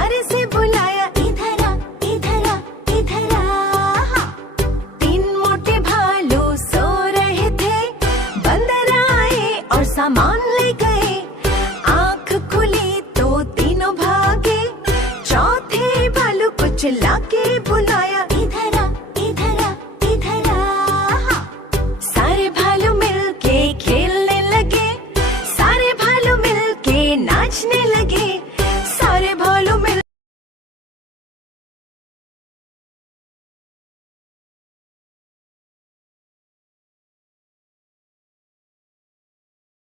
प्यारे से बुलाया, इधर आ, इधर आ, इधर आ। तीन मोटे भालू सो रहे थे, बंदर आए और सामान ले गए। आंख खुली तो तीनों भागे, चौथे भालू को चिल्ला के